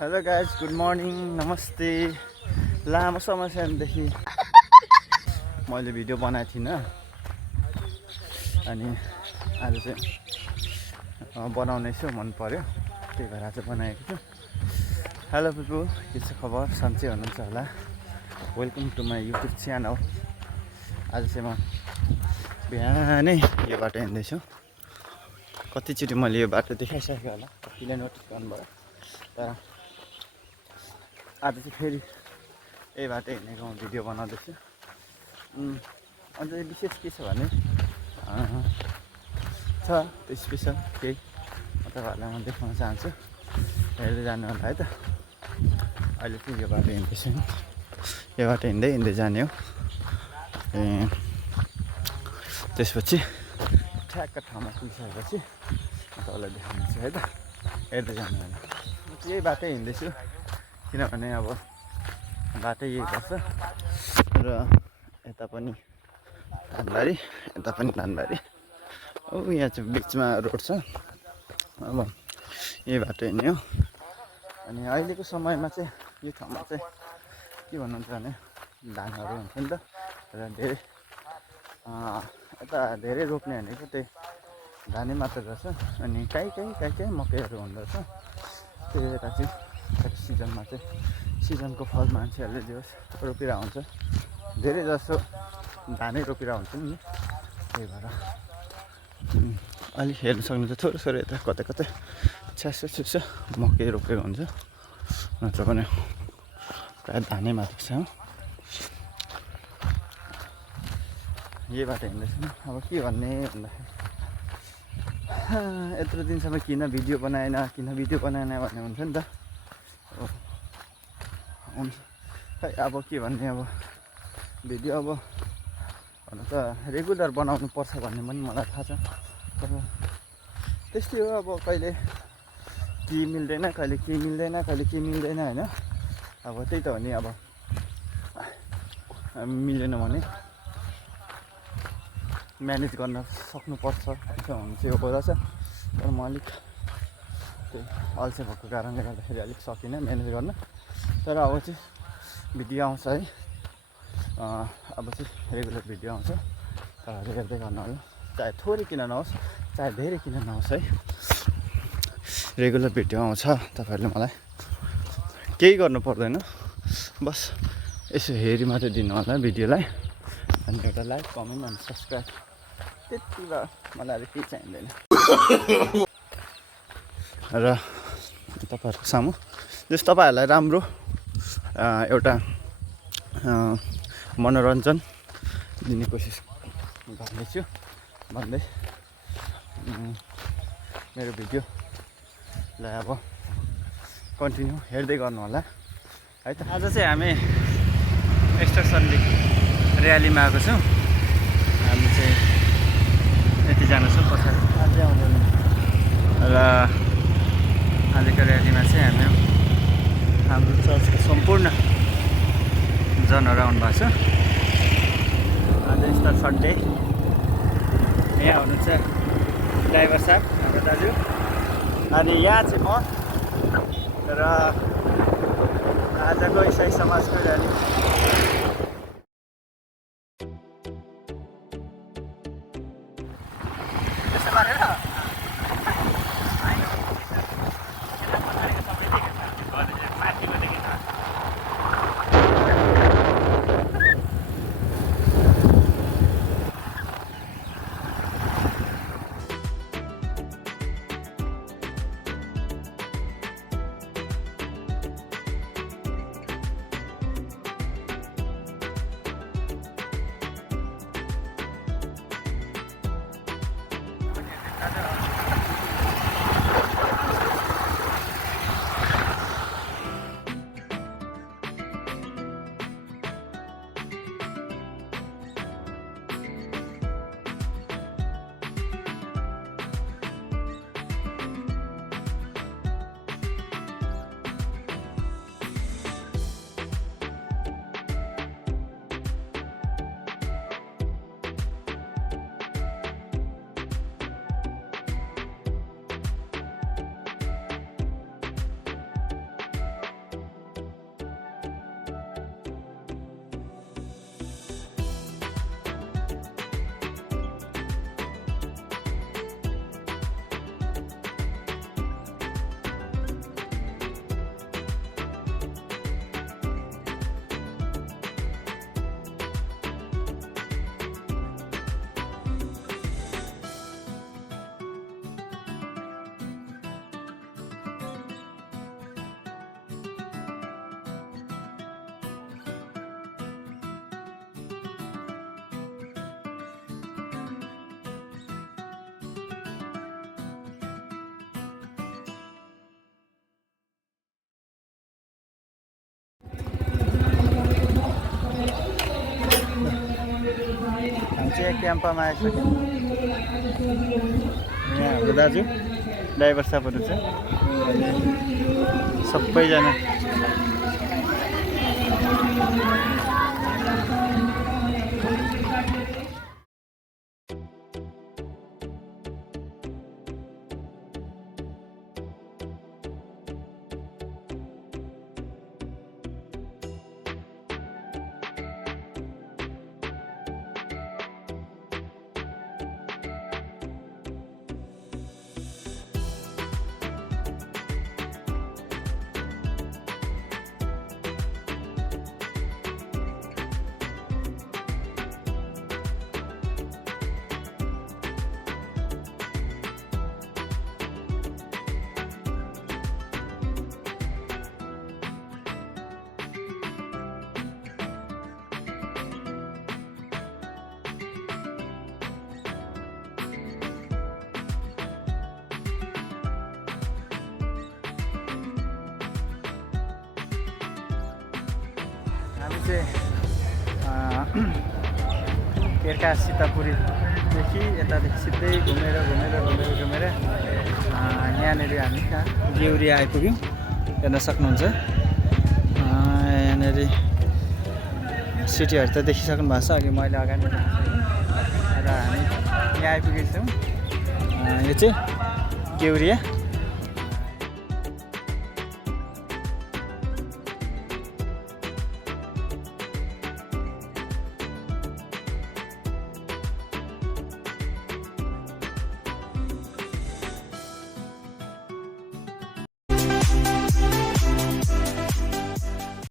Hello guys, good morning, नमस्ते। लामो समयदेखि मैले भिडियो बनाएको थिइनँ अनि आज चाहिँ बनाउने छु, मन पर्यो, त्यही भएर आज बनाएको छु। हेलो पिपल, के छ खबर? सन्चै हुनुहुन्छ होला। Welcome to my YouTube channel. आज चाहिँ म बिहानै यो बाटो हिँड्दैछु। कतिचोटि मैले यो बाटो देखाइसकेको होला, कतिले नोटिस गर्नुभयो, तर आज चाहिँ फेरि यही बाटो हिँडेको म भिडियो बनाउँदैछु। अन्त विशेष के छ भने छ त्यो स्पेसल केही म तपाईँहरूलाई म देखाउन चाहन्छु। हेर्दै जानु होला है त। अहिले चाहिँ यो बाटो हिँड्दैछु, यो बाटो हिँड्दै जाने हो। त्यसपछि ठ्याक्क ठाउँमा पुगिसकेपछि तपाईँलाई देखाउँछु है त। हेर्दै जानु होला। म चाहिँ यही बाटो हिँड्दैछु किनभने अब बाटो यही पर्छ र यता पनि धानबारी, यता पनि धानबारी। यहाँ चाहिँ बिचमा रोड छ। अब यही बाटो हिँड्ने हो। अनि अहिलेको समयमा चाहिँ यो ठाउँमा चाहिँ के भन्नुहुन्छ भने धानहरू हुन्छ नि त, र धेरै यता धेरै रोप्ने भनेको त्यही धानै मात्र गर्छ। अनि काहीँ मकैहरू हुँदो रहेछ। त्यो यता चाहिँ सिजनमा चाहिँ सिजनको फल मान्छेहरूले जे होस् रोपिरहेको हुन्छ। धेरै जसो धानै रोपिरहेको हुन्छ नि, त्यही भएर अलिक हेर्नु सक्नुहुन्छ। थोरै यता कतै छ्यासो मकै रोपेको हुन्छ, नत्र भने प्रायः धानै मात्र छ। यही बाटो हिँड्दैछु। अब के भन्ने भन्दाखेरि यत्रो दिनसम्म किन भिडियो बनाएन भन्ने हुन्छ नि त। हुन्छ खै, अब के भन्ने, अब भिडियो अब हुन त रेगुलर बनाउनु पर्छ भन्ने पनि मलाई थाहा छ, तर त्यस्तै हो। अब कहिले के मिल्दैन, कहिले के मिल्दैन होइन। अब त्यही त हो नि। अब मिलेन भने म्यानेज गर्न सक्नुपर्छ, त्यो हुनु चाहिँ हो रहेछ। तर म अलिक त्यही अल्छे भएको कारणले गर्दाखेरि अलिक सकिनँ म्यानेज गर्न। तर अब चाहिँ भिडियो आउँछ है। अब चाहिँ रेगुलर भिडियो आउँछ, तर हेर्दै गर्नु होला। चाहे थोरै किन नहोस्, चाहे धेरै किन नहोस् है, रेगुलर भिडियो आउँछ। तपाईँहरूले मलाई केही गर्नु पर्दैन, बस यसो हेरी मात्रै दिनु होला भिडियोलाई। अनि एउटा लाइक, कमेन्ट अनि सब्सक्राइब, त्यति भए मलाई अलिक केही चाहिँदैन। र तपाईँहरूको सामु जस तपाईँहरूलाई राम्रो एउटा मनोरञ्जन दिने कोसिस गर्नेछु भन्दै मेरो भिडियोलाई अब कन्टिन्यू हेर्दै गर्नु होला है त। आज चाहिँ हामी एक्सटेन्सनदेखि र्यालीमा आएको छौँ। हामी चाहिँ यति जान्छौँ पछाडि अझै आउँदैन। र आजको र्यालीमा चाहिँ हाम्रो चर्चको सम्पूर्ण जनहरू आउनु भएको छ। आज स्टार सन्डे। यहाँ हुनुहुन्छ ड्राइभर साहब, हाम्रो दाजु। अनि यहाँ चाहिँ म र आजको इसाई समाजको र्याली। त्यसो गरेर गेउरिया क्याम्पमा आइसक्यो। यहाँ हाम्रो दाजु ड्राइभर साहबहरू छ सबैजना। हामी चाहिँ केरका सीतापुरीदेखि यतादेखि सिधै घुमेर यहाँनिर हामी कहाँ गेउरिया आइपुग्यौँ। हेर्न सक्नुहुन्छ यहाँनिर सिटीहरू त देखिसक्नु भएको छ। अघि मैले अगाडि र हामी यहाँ आइपुगेको छौँ। यो चाहिँ गेउरिया